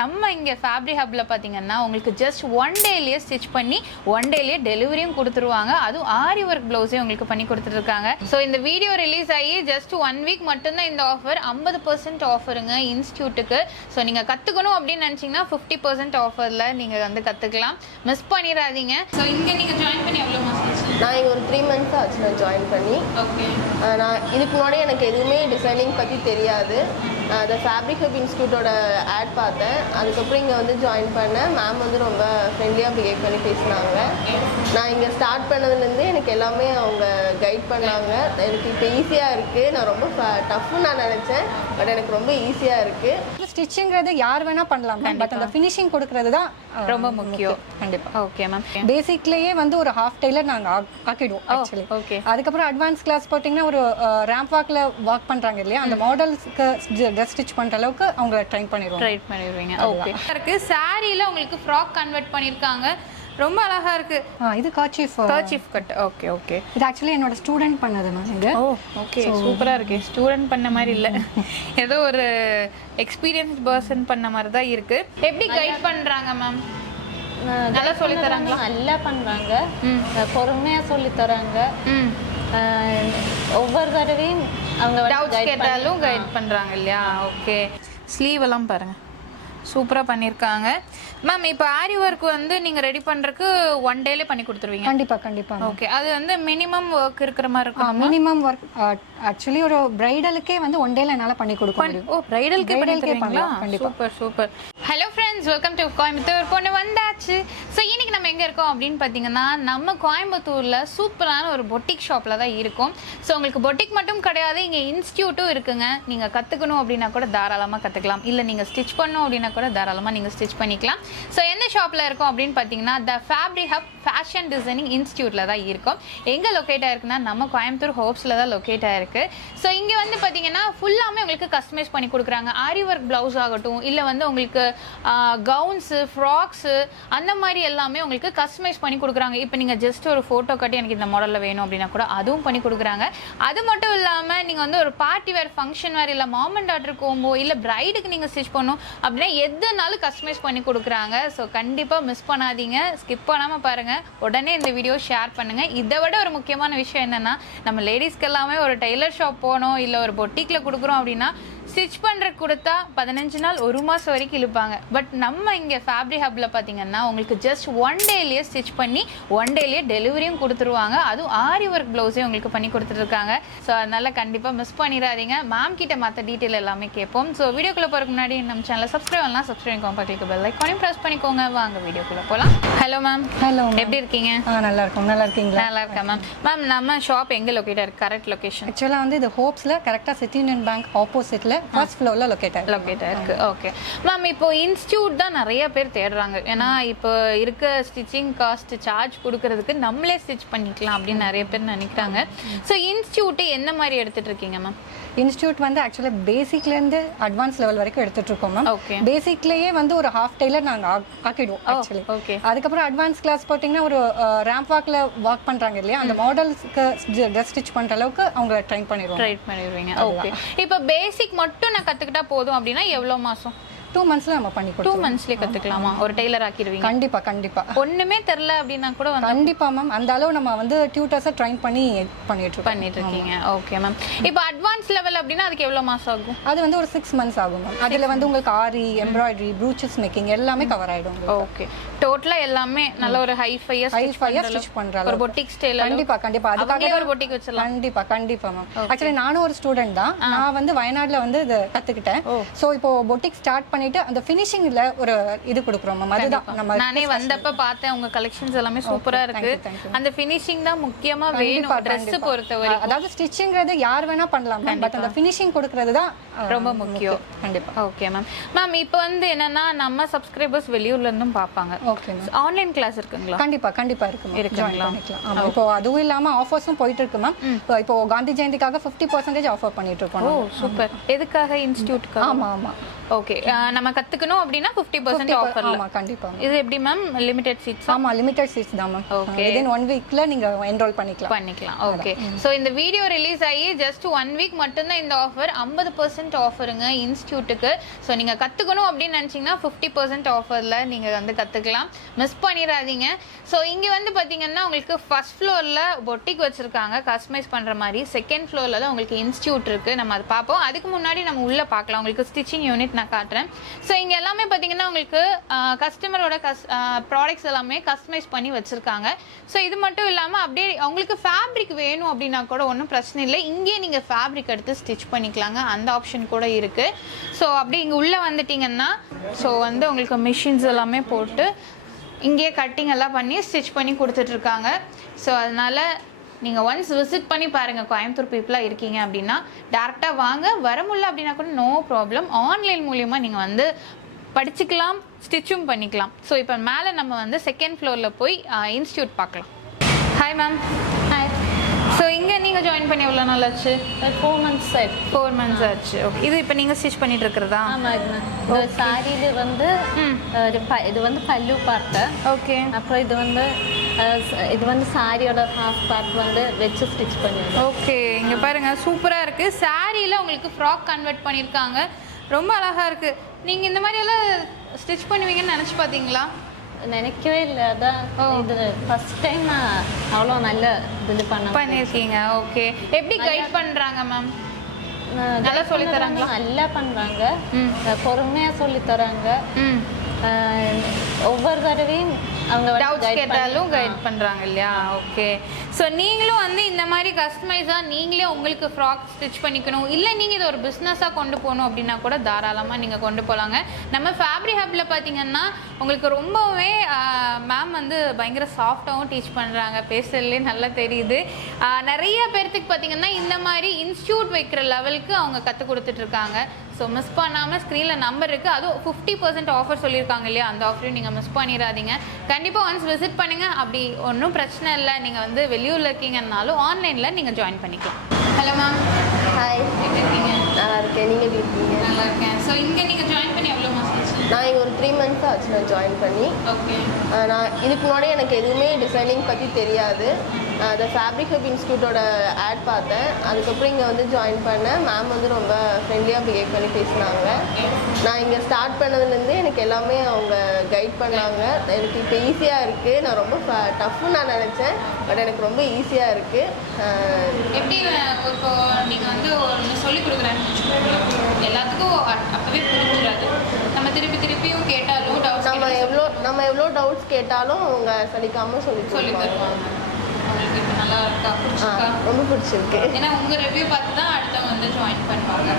நம்ம இங்கே ஃபேப்ரி ஹப்ல பார்த்தீங்கன்னா உங்களுக்கு ஜஸ்ட் 1 டேலேயே ஸ்டிச் பண்ணி 1 டேலேயே டெலிவரியும் கொடுத்துருவாங்க. அதுவும் ஆரி ஒர்க் ப்ளவுஸே உங்களுக்கு பண்ணி கொடுத்துருக்காங்க. ஸோ இந்த வீடியோ ரிலீஸ் ஆகி ஜஸ்ட் 1 வீக் மட்டும்தான் இந்த ஆஃபர். 50% ஆஃபருங்க இன்ஸ்டியூட்டுக்கு. ஸோ நீங்கள் கற்றுக்கணும் அப்படின்னு நினச்சிங்கன்னா 50% ஆஃபரில் நீங்கள் வந்து கற்றுக்கலாம். மிஸ் பண்ணிடாதீங்க. ஸோ இங்கே நீங்கள் ஜாயின் பண்ணி எவ்வளோ மாதம் ஆச்சு? நான் இங்கே ஒரு 3 months ஆச்சு நான் ஜாயின் பண்ணி. ஓகே. நான் இதுக்கு முன்னாடி எனக்கு எதுவுமே டிசைனிங் பற்றி தெரியாது. அந்த ஃபேப்ரிக் ஹப் இன்ஸ்டியூட்டோட ஆட் பார்த்தேன். அதுக்கப்புறம் இங்கே வந்து ஜாயின் பண்ணேன். மேம் வந்து ரொம்ப ஃப்ரெண்ட்லியாக பிஹேவ் பண்ணி பேசினாங்க. நான் இங்கே ஸ்டார்ட் பண்ணதுலேருந்து எனக்கு எல்லாமே அவங்க கைட் பண்ணாங்க. எனக்கு இப்போ ஈஸியாக இருக்குது. நான் ரொம்ப டஃப்னு நான் நினச்சேன், பட் எனக்கு ரொம்ப ஈஸியாக இருக்குது. ஸ்டிச்சிங்கிறது யார் வேணால் பண்ணலாம், பட் அந்த ஃபினிஷிங் கொடுக்கறது தான் ரொம்ப முக்கியம். கண்டிப்பாக. Okay ma'am. பேசிக்லேயே வந்து ஒரு ஹாஃப் டெய்லர் நாங்கள் ஆக்கிடுவோம் ஆக்சுவலி. ஓகே. அதுக்கப்புறம் அட்வான்ஸ் கிளாஸ் போட்டிங்கன்னா ஒரு ரேம்ப் வாக்கில் வாக் பண்ணுறாங்க இல்லையா, அந்த மாடல்ஸ்க்கு ட்ரெஸ் ஸ்டிச் பண்ணுற அளவுக்கு அவங்க ட்ரைன் பண்ணிடுவீங்க. ஓகே. இருக்கு சாரியில் உங்களுக்கு ஃப்ராக் கன்வெர்ட் பண்ணியிருக்காங்க. ரொம்ப அழகா இருக்கு. இது கர்ச்சீஃப் கட். Okay okay. இது ஆக்சுவலி என்னோட ஸ்டூடெண்ட் பண்ணது மேம். இது ஓகே, சூப்பரா இருக்கு. ஸ்டூடெண்ட் பண்ண மாதிரி இல்ல, ஏதோ ஒரு எக்ஸ்பீரியன்ஸ்ட் பர்சன் பண்ண மாதிரி தான் இருக்கு. எப்படி கைட் பண்றாங்க மேம்? நல்லா சொல்லி தராங்களா? நல்லா பண்றாங்க, பொறுமையா சொல்லி தராங்க. ஒவ்வொரு தடவையும் அவங்க டவுட்ஸ் கேட்டாலும் கைட் பண்றாங்க இல்லையா? ஓகே. ஸ்லீவ் எல்லாம் பாருங்க, சூப்பரா பண்ணிருக்காங்க மேம். இப்போ ஆரி ஒர்க் வந்து நீங்க ரெடி பண்றதுக்கு 1 டேல பண்ணி கொடுத்துருவீங்க? கண்டிப்பா. ஓகே. அது வந்து மினிமம் ஒர்க் இருக்கிற மாதிரி இருக்கும். மினிமம் ஒர்க் ஆக்சுவலி ஒரு பிரைடலுக்கே வந்து 1 டேல என்னால பண்ணி கொடுக்க முடியும். ஓ, பிரைடலுக்கே பண்ணி தருவீங்களா? கண்டிப்பா. Super. Hello friends, welcome to Coimbatore. பொண்ணு வந்தாச்சு. ஸோ இன்னைக்கு நம்ம எங்கே இருக்கோம் அப்படின்னு பார்த்தீங்கன்னா, நம்ம கோயம்புத்தூரில் சூப்பரான ஒரு பொட்டிக் ஷாப்பில் தான் இருக்கோம். ஸோ உங்களுக்கு பொட்டிக் மட்டும் கிடையாது, இங்கே இன்ஸ்டியூட்டும் இருக்குங்க. நீங்கள் கற்றுக்கணும் அப்படின்னா கூட தாராளமாக கற்றுக்கலாம். இல்லை நீங்கள் ஸ்டிச் பண்ணணும் அப்படின்னா கூட தாராளமாக நீங்கள் ஸ்டிச் பண்ணிக்கலாம். ஸோ எந்த ஷாப்பில் இருக்கோம் அப்படின்னு பார்த்தீங்கன்னா, த ஃபேப்ரி ஹப் ஃபேஷன் டிசைனிங் இன்ஸ்டியூட்டில் தான் இருக்கும். எங்கே லொக்கேட் ஆயிருக்குன்னா, நம்ம கோயம்புத்தூர் ஹோப்ஸில் தான் லொக்கேட் ஆயிருக்கு. ஸோ இங்கே வந்து பார்த்தீங்கன்னா ஃபுல்லாமே உங்களுக்கு கஸ்டமைஸ் பண்ணி கொடுக்குறாங்க. ஆரி ஒர்க் ப்ளவுஸ் ஆகட்டும், இல்லை வந்து உங்களுக்கு கவுன்ஸு, ஃப்ராக்ஸு, அந்த மாதிரி எல்லாமே உங்களுக்கு கஸ்டமைஸ் பண்ணி கொடுக்குறாங்க. இப்போ நீங்கள் ஜஸ்ட் ஒரு ஃபோட்டோ கட்டி எனக்கு இந்த மாடலில் வேணும் அப்படின்னா கூட அதுவும் பண்ணி கொடுக்குறாங்க. அது மட்டும் இல்லாமல் நீங்கள் வந்து ஒரு பார்ட்டி வேர், ஃபங்க்ஷன் வேர், இல்லை மாம் அண்ட் டாட்டர் கோம்போ, இல்லை பிரைடுக்கு நீங்கள் ஸ்டிச் பண்ணணும் அப்படின்னா எதுனாலும் கஸ்டமைஸ் பண்ணி கொடுக்குறாங்க. ஸோ கண்டிப்பாக மிஸ் பண்ணாதீங்க, ஸ்கிப் பண்ணாமல் பாருங்கள். உடனே இந்த வீடியோ ஷேர் பண்ணுங்கள். இதை விட ஒரு முக்கியமான விஷயம் என்னென்னா, நம்ம லேடிஸ்க்கு எல்லாமே ஒரு டெய்லர் ஷாப் போனோம், இல்லை ஒரு பொட்டிக்கில் கொடுக்குறோம் அப்படின்னா ஸ்டிச் பண்ணுறதுக்கு கொடுத்தா 15 நாள் 1 மாதம் வரைக்கும் இழுப்பாங்க. பட் நம்ம இங்கே ஃபேப்ரி ஹப்பில் பார்த்தீங்கன்னா உங்களுக்கு ஜஸ்ட் 1 டேலேயே ஸ்டிச் பண்ணி 1 டேலேயே டெலிவரியும் கொடுத்துருவாங்க. அதுவும் ஆரி ஒர்க் ப்ளவுஸே உங்களுக்கு பண்ணி கொடுத்துருக்காங்க. ஸோ அதனால் கண்டிப்பாக மிஸ் பண்ணிடாதீங்க. மேம் கிட்ட மற்ற டீட்டெயில் எல்லாமே கேட்போம். ஸோ வீடியோக்குள்ளே போகிறதுக்கு முன்னாடி நம்ம சேனலை சப்ஸ்கிரைப் பண்ணலாம். சப்ஸ்கிரைப் பக்கத்துக்கு பெல் ஐக்கானையும் ப்ரெஸ் பண்ணிக்கோங்க. வாங்க வீடியோக்குள்ளே போகலாம். Hello ma'am. ஹலோ, எப்படி இருக்கீங்க? நல்லா இருக்கோம். நல்லா இருக்கீங்களா? நல்லா இருக்கேன் மேம். மேம், நம்ம ஷாப் எங்கே லொக்கேட் ஆயிருக்கு? Correct location? ஆக்சுவலாக வந்து இது ஹோப்ஸில் கரெக்டாக சிட்டி யூனியன் பேங்க் ஆப்போசிட்டில் ஃபர்ஸ்ட் ஃப்ளோரில் லொக்கேட் ஆயிருக்கு. Okay ma'am. இப்போ இன்ஸ்டியூட் தான் நிறைய பேர் தேடுறாங்க. ஏன்னா இப்போ இருக்க ஸ்டிச்சிங் காஸ்ட் சார்ஜ் கொடுக்கறதுக்கு நம்மளே ஸ்டிச் பண்ணிக்கலாம் அப்படின்னு நிறைய பேர் நினைக்கிறாங்க. ஸோ இன்ஸ்டியூட் என்ன மாதிரி எடுத்துட்டு இருக்கீங்க மேம்? இன்ஸ்டியூட் வந்து ஆக்சுவலி பேசிக்லேருந்து அட்வான்ஸ் லெவல் வரைக்கும் எடுத்துட்டு இருக்கோம் மேம். ஓகே. பேசிக்லேயே வந்து ஒரு ஹாஃப் டெய்லர் நாங்கள் ஆக்கிடுவோம் ஆக்சுவலி. ஓகே. அதுக்கப்புறம் அட்வான்ஸ் கிளாஸ் போட்டிங்கன்னா ஒரு ரேம்ப் வாக்கில் வாக் பண்ணுறாங்க இல்லையா, அந்த மாடல்ஸ்க்கு ட்ரெஸ் ஸ்டிச் பண்ணுற அளவுக்கு அவங்க ட்ரைன் பண்ணிடுவீங்க. ஓகே. இப்போ பேசிக் மட்டும் நான் கற்றுக்கிட்டா போதும் அப்படின்னா எவ்வளோ மாதம்? 2 monthsல நம்ம பண்ணி 2 monthsலயே கத்துக்கலாமா? ஒரு டெய்லர் ஆக்கிடுவீங்க? கண்டிப்பா. ஒண்ணுமே தெரியல அப்படின்னா கூட வந்து கண்டிப்பா மேம், அந்த அளவு நம்ம வந்து டியூட்டர்ஸை ட்ரைன் பண்ணி பண்ணிட்டு இருக்கீங்க. Okay ma'am. இப்போ அட்வான்ஸ் லெவல் அப்படின்னா அதுக்கு எவ்வளவு மாசம் ஆகும்? அது வந்து ஒரு 6 months ஆகும் மேம். அதுல வந்து உங்களுக்கு ஆரி, எம்ப்ராய்டரி, ப்ரூச்சஸ் மேக்கிங் எல்லாமே கவர் ஆயிடும். ஓகே. டோட்டலா எல்லாமே நல்ல ஒரு ஹைஃபையா ஸ்டிச் பண்றாங்க. ஒரு பொட்டிக் ஸ்டைல். கண்டிப்பா. அதுக்காக ஒரு பொட்டிக் வச்சிரலாம். கண்டிப்பா மேம். ஆக்சுவலி நானும் ஒரு ஸ்டூடெண்ட் தான். நான் வந்து வயநாடுல வந்து இத கத்துக்கிட்டேன். சோ இப்போ பொட்டிக் ஸ்டார்ட் பண்ணிட்டு அந்த ஃபினிஷிங்ல ஒரு இது கொடுக்குறோம் மேம். அதுதான் நம்ம நானே வந்தப்ப பார்த்தேன். உங்க கலெக்ஷன்ஸ் எல்லாமே சூப்பரா இருக்கு. அந்த ஃபினிஷிங் தான் முக்கியமா வேணும் Dress பொறுத்தவரை. அதாவது ஸ்டிச்சிங்கிறது யார் வேணா பண்ணலாம், பட் அந்த ஃபினிஷிங் கொடுக்கிறது தான் ரொம்ப முக்கியம். கண்டிப்பா. Okay ma'am. மேம், இப்போ வந்து என்னன்னா நம்ம சப்ஸ்கிரைபர்ஸ் வெளியூர்ல இருந்தும் பாப்பாங்க. Okay ma'am. ஆன்லைன் கிளாஸ் இருக்குங்களா? கண்டிப்பா இருக்கு மேம். ஆமா, இப்போ அதுவும் இல்லாம ஆஃபர்ஸும் போயிட்டு இருக்கு மேம். இப்போ காந்தி ஜெயந்திக்காக 50% ஆஃபர் பண்ணிட்டு இருக்கோம். ஓ சூப்பர். எதுக்காக? இன்ஸ்டியூட்காக? ஆமா. ஓகே நம்ம கத்துக்கணும் அப்படின்னா 50% ஆஃபர்ல. ஆமா கண்டிப்பா. இது எப்படி மேம் லிமிடெட் சீட்ஸ்? ஆமா லிமிடெட் சீட்ஸ் தான் மேம். ஓகே வித்தின் 1 வீக்ல நீங்க என்ரோல் பண்ணிக்கலாம். ஓகே ஸோ இந்த வீடியோ ரிலீஸ் ஆகி ஜஸ்ட் 1 வீக் மட்டும்தான் இந்த ஆஃபர். 50% ஆஃபருங்க இன்ஸ்டியூட்டுக்கு. ஸோ நீங்க கத்துக்கணும் அப்படின்னு நினைச்சீங்கன்னா 50% ஆஃபர்ல நீங்க வந்து கத்துக்கலாம். மிஸ் பண்ணிடாதீங்க. ஸோ இங்க வந்து பாத்தீங்கன்னா உங்களுக்கு ஃபர்ஸ்ட் ஃப்ளோர்ல பொட்டிக் வச்சிருக்காங்க கஸ்டமைஸ் பண்ற மாதிரி. செகண்ட் ஃப்ளோர்ல தான் உங்களுக்கு இன்ஸ்டியூட் இருக்கு. நம்ம அதை பார்ப்போம். அதுக்கு முன்னாடி நம்ம உள்ள பார்க்கலாம். உங்களுக்கு ஸ்டிச்சிங் யூனிட் நான் காட்டுறேன். ஸோ இங்கே எல்லாமே பார்த்தீங்கன்னா உங்களுக்கு கஸ்டமரோட ப்ராடக்ட்ஸ் எல்லாமே கஸ்டமைஸ் பண்ணி வச்சுருக்காங்க. ஸோ இது மட்டும் இல்லாமல் அப்படியே உங்களுக்கு ஃபேப்ரிக் வேணும் அப்படின்னா கூட ஒன்றும் பிரச்சனை இல்லை. இங்கேயே நீங்கள் ஃபேப்ரிக் எடுத்து ஸ்டிச் பண்ணிக்கலாங்க. அந்த ஆப்ஷன் கூட இருக்குது. ஸோ அப்படி இங்கே உள்ளே வந்துட்டிங்கன்னா ஸோ வந்து உங்களுக்கு மிஷின்ஸ் எல்லாமே போட்டு இங்கேயே கட்டிங் எல்லாம் பண்ணி ஸ்டிச் பண்ணி கொடுத்துட்ருக்காங்க. ஸோ அதனால் நீங்கள் ஒன்ஸ் விசிட் பண்ணி பாருங்கள். கோயம்புத்தூர் பீப்புளாக இருக்கீங்க அப்படின்னா டேரெக்டாக வாங்க. வர முடியல அப்படின்னா கூட நோ ப்ராப்ளம். ஆன்லைன் மூலியமாக நீங்கள் வந்து படிச்சுக்கலாம், ஸ்டிச்சும் பண்ணிக்கலாம். ஸோ இப்போ மேலே நம்ம வந்து செகண்ட் ஃப்ளோரில் போய் இன்ஸ்டியூட் பார்க்கலாம். Hi ma'am. ஹாய். ஸோ இங்கே நீங்கள் ஜாயின் பண்ணி எவ்வளோ நாள் ஆச்சு? 4 months ஆயிடுச்சு. 4 months ஆச்சு. ஓகே இது இப்போ நீங்கள் ஸ்டிச் பண்ணிட்டு இருக்கிறதா? ஆமாங்க. இந்த சாரியில் வந்து இது வந்து பல்லு பார்ட்டு. ஓகே அப்புறம் இது வந்து சாரியோட ஹாஃப் பார்ட் வந்து வச்சு ஸ்டிச் பண்ணிடுறோம். ஓகே இங்கே பாருங்கள் சூப்பராக இருக்குது. சாரியில் உங்களுக்கு ஃப்ராக் கன்வெர்ட் பண்ணியிருக்காங்க. ரொம்ப அழகாக இருக்குது. நீங்கள் இந்த மாதிரியெல்லாம் ஸ்டிச் பண்ணுவீங்கன்னு நினச்சி பார்த்தீங்களா? நினைக்கவே இல்லை. அதான் இது ஃபர்ஸ்ட் டைம் நான் அவ்வளோ நல்ல இது பண்ணியிருக்கீங்க. ஓகே எப்படி கைட் பண்ணுறாங்க மேம்? நல்லா சொல்லி தராங்களா? நல்லா பண்ணுறாங்க. பொறுமையாக சொல்லி தராங்க. ஒவ்வொரு தடவையும் அவங்க டவுட்ஸ் கேட்டாலும் கைட் பண்ணுறாங்க இல்லையா? ஓகே ஸோ நீங்களும் வந்து இந்த மாதிரி கஸ்டமைஸாக நீங்களே உங்களுக்கு ஃப்ராக் ஸ்டிச் பண்ணிக்கணும், இல்லை நீங்கள் இதை ஒரு பிஸ்னஸாக கொண்டு போகணும் அப்படின்னா கூட தாராளமாக நீங்கள் கொண்டு போகலாங்க. நம்ம ஃபேப்ரிக் ஹப்பில் பார்த்தீங்கன்னா உங்களுக்கு ரொம்பவே மேம் வந்து பயங்கர சாஃப்டாகவும் டீச் பண்ணுறாங்க. பேசுறதுலேயே நல்லா தெரியுது. நிறைய பேர்த்துக்கு பார்த்தீங்கன்னா இந்த மாதிரி இன்ஸ்டியூட் வைக்கிற லெவலுக்கு அவங்க கற்றுக் கொடுத்துட்ருக்காங்க. ஸோ மிஸ் பண்ணாமல் ஸ்க்ரீனில் நம்பர் இருக்குது. அதுவும் 50% ஆஃபர் சொல்லியிருக்காங்க இல்லையா? அந்த ஆஃபரையும் நீங்கள் மிஸ் பண்ணிடாதீங்க. கண்டிப்பாக ஒன்ஸ் விசிட் பண்ணுங்கள். அப்படி ஒன்றும் பிரச்சனை இல்லை. நீங்கள் வந்து வெளியூரில் இருக்கீங்கன்னாலும் ஆன்லைனில் நீங்கள் ஜாயின் பண்ணிக்கலாம். Hello ma'am. ஹாய். எப்படி இருக்கீங்க? நல்லா இருக்கேன். நீங்கள் எப்படி இருக்கீங்க? நல்லா இருக்கேன். ஸோ இங்கே நீங்கள் ஜாயின் பண்ணி எவ்வளோ மாதம் ஆச்சு? நான் இங்கே ஒரு 3 months ஆச்சு நான் ஜாயின் பண்ணி. ஓகே நான் இதுக்கு முன்னாடி எனக்கு எதுவுமே டிசைனிங் பற்றி தெரியாது. அந்த ஃபேப்ரிக் ஹப் இன்ஸ்டியூட்டோட ஆட் பார்த்தேன். அதுக்கப்புறம் இங்கே வந்து ஜாயின் பண்ணேன். மேம் வந்து ரொம்ப ஃப்ரெண்ட்லியாக பிஹேவ் பண்ணி பேசினாங்க. நான் இங்கே ஸ்டார்ட் பண்ணதுலேருந்து எனக்கு எல்லாமே அவங்க கைட் பண்ணாங்க. எனக்கு இப்போ ஈஸியாக இருக்குது. நான் ரொம்ப டஃப்னு நான் நினச்சேன், பட் எனக்கு ரொம்ப ஈஸியாக இருக்குது. எப்படி இப்போ நீங்கள் வந்து ஒன்று சொல்லிக் கொடுக்குறேன்னு எல்லாத்துக்கும் அப்போவே புரிஞ்சிடாது. நம்ம திருப்பியும் கேட்டாலும் டவுட்ஸ் நம்ம எவ்வளோ டவுட்ஸ் கேட்டாலும் அவங்க சலிக்காமல் சொல்லி தருவாங்க. உங்களுக்கு இப்போ நல்லா இருக்கா? பிடிச்சிருக்கா? ரொம்ப பிடிச்சிருக்கு. ஏன்னா உங்கள் ரிவ்யூ பார்த்து தான் அடுத்தவங்க வந்து ஜாயின் பண்ணுவாங்க.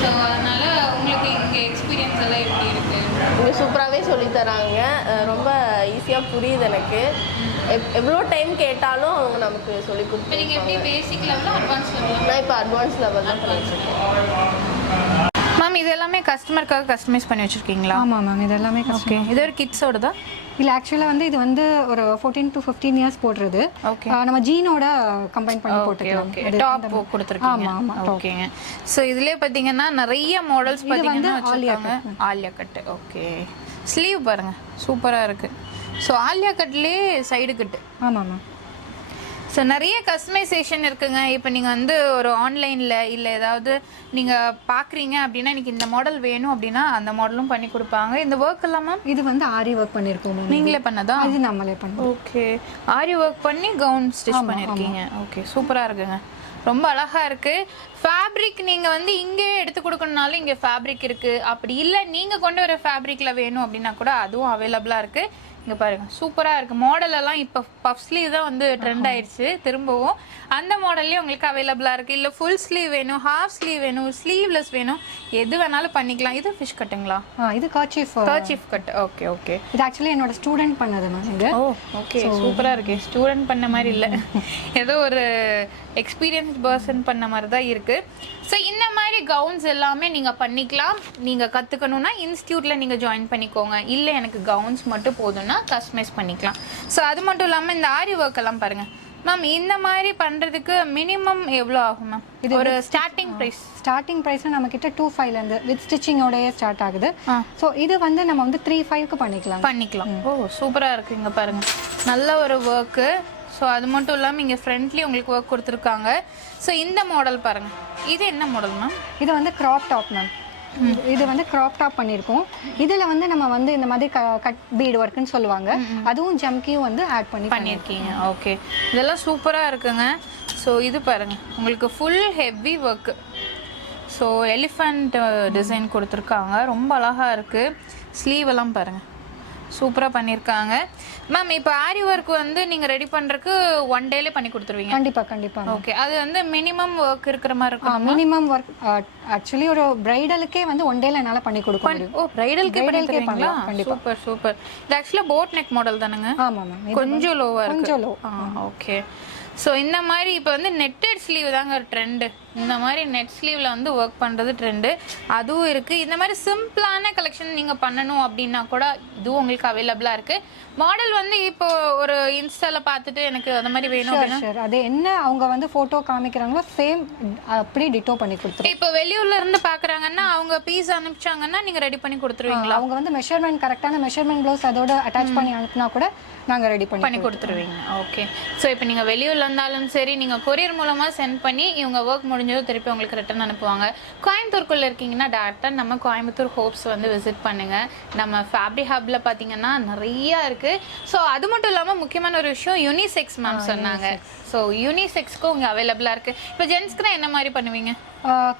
ஸோ அதனால் உங்களுக்கு இங்கே எக்ஸ்பீரியன்ஸ் எல்லாம் எப்படி இருக்குது? இங்கே சூப்பராகவே சொல்லித்தராங்க. ரொம்ப ஈஸியாக புரியுது எனக்கு. எவ்வளோ டைம் கேட்டாலும் அவங்க நமக்கு சொல்லி இப்போ கொடுத்து. நீங்கள் எப்படி பேசிக் லெவலில் அட்வான்ஸ் லெவலில்? நான் இப்போ அட்வான்ஸ் லெவல் தான் பண்ணிட்டுருக்கேன். மேம் இது எல்லாமே கஸ்டமருக்காக கஸ்டமைஸ் பண்ணி வச்சுருக்கீங்களா? ஆமாம் மேம் இது எல்லாமே ஓகே இது ஒரு கிட்ஸோட தான்? இல்லை ஆக்சுவலாக வந்து இது வந்து ஒரு 14 to 15 years போடுறது. ஓகே நம்ம ஜீனோட கம்பைன் பண்ணி போட்டுக்கலாம். ஓகே டாப் கொடுத்துருக்கீங்க. ஓகேங்க. ஸோ இதுலேயே பார்த்தீங்கன்னா நிறைய மாடல்ஸ் பார்த்தீங்கன்னா வச்சுருக்காங்க. ஆலியா கட்டு. ஓகே ஸ்லீவ் பாருங்கள் சூப்பராக இருக்குது. ஸோ ஆலியா கட்லேயே சைடு கட்டு. ஆமாம் மேம். ஸோ நிறைய கஸ்டமைசேஷன் இருக்குங்க. இப்போ நீங்கள் வந்து ஒரு ஆன்லைனில் இல்லை ஏதாவது நீங்கள் பார்க்குறீங்க அப்படின்னா எனக்கு இந்த மாடல் வேணும் அப்படின்னா அந்த மாடலும் பண்ணி கொடுப்பாங்க. இந்த ஒர்க் எல்லாம் மேம் இது வந்து ஆரி ஒர்க் பண்ணியிருக்கோம் மேம். நீங்களே பண்ணதா? இது நம்மளே பண்ணோம். ஓகே ஆரி ஒர்க் பண்ணி கவுன் ஸ்டிச் பண்ணியிருக்கீங்க. ஓகே சூப்பராக இருக்குங்க. ரொம்ப அழகாக இருக்குது. ஃபேப்ரிக் நீங்கள் வந்து இங்கே எடுத்து கொடுக்கணுனாலும் இங்கே ஃபேப்ரிக் இருக்குது. அப்படி இல்லை நீங்கள் கொண்டு வர ஃபேப்ரிக்கில் வேணும் அப்படின்னா கூட அதுவும் அவைலபிளாக இருக்குது. இங்கே பாருங்கள் சூப்பராக இருக்குது. மாடலெல்லாம் இப்போ பஃப் ஸ்லீவ் தான் வந்து ட்ரெண்ட் ஆயிடுச்சு திரும்பவும். அந்த மாடல்லையும் உங்களுக்கு அவைலபிளாக இருக்குது. இல்லை ஃபுல் ஸ்லீவ் வேணும், ஹாஃப் ஸ்லீவ் வேணும், ஸ்லீவ்லெஸ் வேணும், எது வேணாலும் பண்ணிக்கலாம். இது ஃபிஷ் கட்டுங்களா? இது கர்ச்சீஃப் கட். ஓகே ஓகே இது ஆக்சுவலி என்னோட ஸ்டூடெண்ட் பண்ணது மேம். இது ஓகே சூப்பராக இருக்கு. ஸ்டூடெண்ட் பண்ண மாதிரி இல்லை, ஏதோ ஒரு எக்ஸ்பீரியன்ஸ்ட் பர்சன் பண்ண மாதிரி தான் இருக்குது. ஸோ இந்த மாதிரி கவுன்ஸ் எல்லாமே நீங்கள் பண்ணிக்கலாம். நீங்கள் கற்றுக்கணுன்னா இன்ஸ்டியூட்டில் நீங்கள் ஜாயின் பண்ணிக்கோங்க. இல்லை எனக்கு கவுன்ஸ் மட்டும் போதும்னா கஸ்டமைஸ் பண்ணிக்கலாம். ஸோ அது மட்டும் இல்லாமல் இந்த ஆரி ஒர்க் எல்லாம் பாருங்கள் மேம் இந்த மாதிரி பண்றதுக்கு மினிமம் எவ்வளோ ஆகும் மேம்? இது ஒரு ஸ்டார்டிங் பிரைஸ். ஸ்டார்டிங் ப்ரைஸ் நம்ம கிட்ட 2.5 இருந்து வித் ஸ்டிச்சிங்கோடயே ஸ்டார்ட் ஆகுது. ஸோ இது வந்து நம்ம வந்து 3.5க்கு பண்ணிக்கலாம். ஓ சூப்பரா இருக்கு, இங்க பாருங்க நல்ல ஒரு ஒர்க்கு. ஸோ அது மட்டும் இல்லாமல் இங்கே ஃப்ரண்ட்லி உங்களுக்கு ஒர்க் கொடுத்துருக்காங்க. ஸோ இந்த மாடல் பாருங்க, இது என்ன மாடல் மேம்? இது வந்து கிராப் டாப் மேம். இது வந்து கிராப் டாப் பண்ணியிருக்கோம். இதில் வந்து நம்ம வந்து இந்த மாதிரி கட் பீட் ஒர்க்குன்னு சொல்லுவாங்க, அதுவும் ஜம்கியும் வந்து ஆட் பண்ணியிருக்கீங்க. ஓகே, இதெல்லாம் சூப்பராக இருக்குங்க. ஸோ இது பாருங்க உங்களுக்கு full heavy work. So elephant design கொடுத்துருக்காங்க, ரொம்ப அழகாக இருக்குது. ஸ்லீவ் எல்லாம் பாருங்கள் சூப்பராக பண்ணியிருக்காங்க. மேம் இப்போ ஆரி ஒர்க் வந்து நீங்கள் ரெடி பண்ணுறதுக்கு 1 டேலே பண்ணி கொடுத்துருவீங்க? கண்டிப்பாக. ஓகே, அது வந்து மினிமம் ஒர்க் இருக்கிற மாதிரி இருக்கும். மினிமம் ஒர்க் ஆக்சுவலி ஒரு பிரைடலுக்கே வந்து 1 டேல என்னால் பண்ணி கொடுக்க முடியும். ஓ பிரைடலுக்கே பண்ணலாம். கண்டிப்பாக. சூப்பர். இது ஆக்சுவலாக போட் நெக் மாடல் தானுங்க? ஆமாம் மேம், கொஞ்சம் லோவாக இருக்கு. கொஞ்சம் லோ. ஓகே. ஸோ இந்த மாதிரி இப்போ வந்து நெட்டட் ஸ்லீவ் தாங்க ஒரு ட்ரெண்டு. இந்த மாதிரி நெட் ஸ்லீவில் வந்து ஒர்க் பண்ணுறது ட்ரெண்டு, அதுவும் இருக்குது. இந்த மாதிரி சிம்பிளான கலெக்ஷன் நீங்கள் பண்ணணும் அப்படின்னா கூட இதுவும் உங்களுக்கு அவைலபிளாக இருக்குது. மாடல் வந்து இப்போ ஒரு இன்ஸ்டாவில் பார்த்துட்டு எனக்கு அந்த மாதிரி வேணும் அப்படின்னா அது என்ன அவங்க வந்து ஃபோட்டோ காமிக்கிறாங்களோ சேம் அப்படி டிட்டோ பண்ணி கொடுத்துருவோம். இப்போ வெளியூர்ல இருந்து பார்க்குறாங்கன்னா அவங்க பீஸ் அனுப்பிச்சாங்கன்னா நீங்கள் ரெடி பண்ணி கொடுத்துருவீங்களா? அவங்க வந்து மெஷர்மெண்ட் கரெக்டான மெஷர்மெண்ட் ப்ளவுஸ் அதோட அட்டாச் பண்ணி அனுப்புனா கூட நாங்கள் ரெடி பண்ணி கொடுத்துருவீங்க. ஓகே. ஸோ இப்போ நீங்கள் வெளியூர்ல இருந்தாலும் சரி, நீங்கள் கொரியர் மூலமாக சென்ட் பண்ணி இவங்க ஒர்க் முடிஞ்சதும் திருப்பி உங்களுக்கு ரிட்டர்ன் அனுப்புவாங்க. கோயம்புத்தூருக்குள்ளே இருக்கீங்கன்னா டேரெக்டாக நம்ம கோயம்புத்தூர் ஹோப்ஸ் வந்து விசிட் பண்ணுங்கள். நம்ம ஃபேப்ரிக் ஹப்பில் பார்த்தீங்கன்னா நிறையா இருக்குது. ஸோ அது மட்டும் இல்லாமல் முக்கியமான ஒரு விஷயம் யூனிசெக்ஸ் மேம் சொன்னாங்க. ஸோ யூனிசெக்ஸ்க்கும் இங்கே அவைலபிளாக இருக்குது. இப்போ ஜென்ஸ்க்குனா என்ன மாதிரி பண்ணுவீங்க?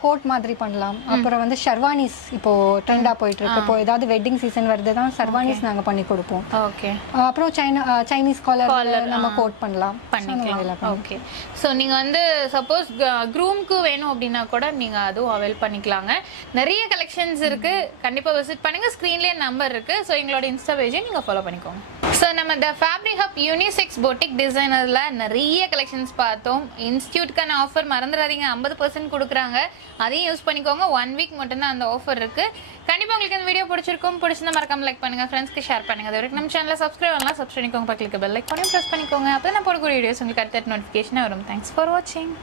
கோட் மாதிரி பண்ணலாம். அப்புறம் வந்து ஷர்வானிஸ் இப்போ ட்ரெண்டாக போயிட்டு இருக்கு. இப்போ ஏதாவது வெட்டிங் சீசன் வருது தான் ஷர்வானிஸ் நாங்கள் பண்ணி கொடுப்போம். ஓகே. அப்புறம் சைனீஸ் காலர் நம்ம கோட் பண்ணிக்கலாம். ஓகே. ஸோ நீங்கள் வந்து சப்போஸ் க்ரூம்க்கு வேணும் அப்படின்னா கூட நீங்கள் அதுவும் அவைல் பண்ணிக்கலாங்க. நிறைய கலெக்ஷன்ஸ் இருக்குது, கண்டிப்பாக விசிட் பண்ணுங்கள். ஸ்க்ரீன்லேயே நம்பர் இருக்குது. ஸோ எங்களோட இன்ஸ்டா பேஜையும் நீங்கள் ஃபாலோ பண்ணிக்கோங்க. ஸோ நம்ம the fabric hub unisex boutique டிசைனரில் நிறைய கலெக்ஷன்ஸ் பார்த்தோம். இன்ஸ்டியூட்கான ஆஃபர் மறந்துடாதீங்க, 50% கொடுக்குறாங்க. அதையும் யூஸ் பண்ணிக்கோங்க. 1 வீக் மட்டும்தான் அந்த ஆஃபர் இருக்குது. கண்டிப்பாக உங்களுக்கு இந்த வீடியோ பிடிச்சிருந்தா மறக்காம லைக் பண்ணுங்கள், ஃப்ரெண்ட்ஸ்க்கு ஷேர் பண்ணுங்கள். அது வரைக்கும் நம்ம சேனலில் சப்ஸ்கிரைப் பண்ணலாம், சப்ஸ்கிரைப் பண்ணிக்கோங்க, பக்கத்துக்கு பெல் லைக் பண்ணி ப்ரெஸ் பண்ணிக்கோங்க. அப்போ நான் போடக்கூடிய வீடியோஸ் உங்களுக்கு அடுத்த நோட்டிஃபிகேஷனாக வரும். தேங்க்ஸ் ஃபார் வாட்சிங்.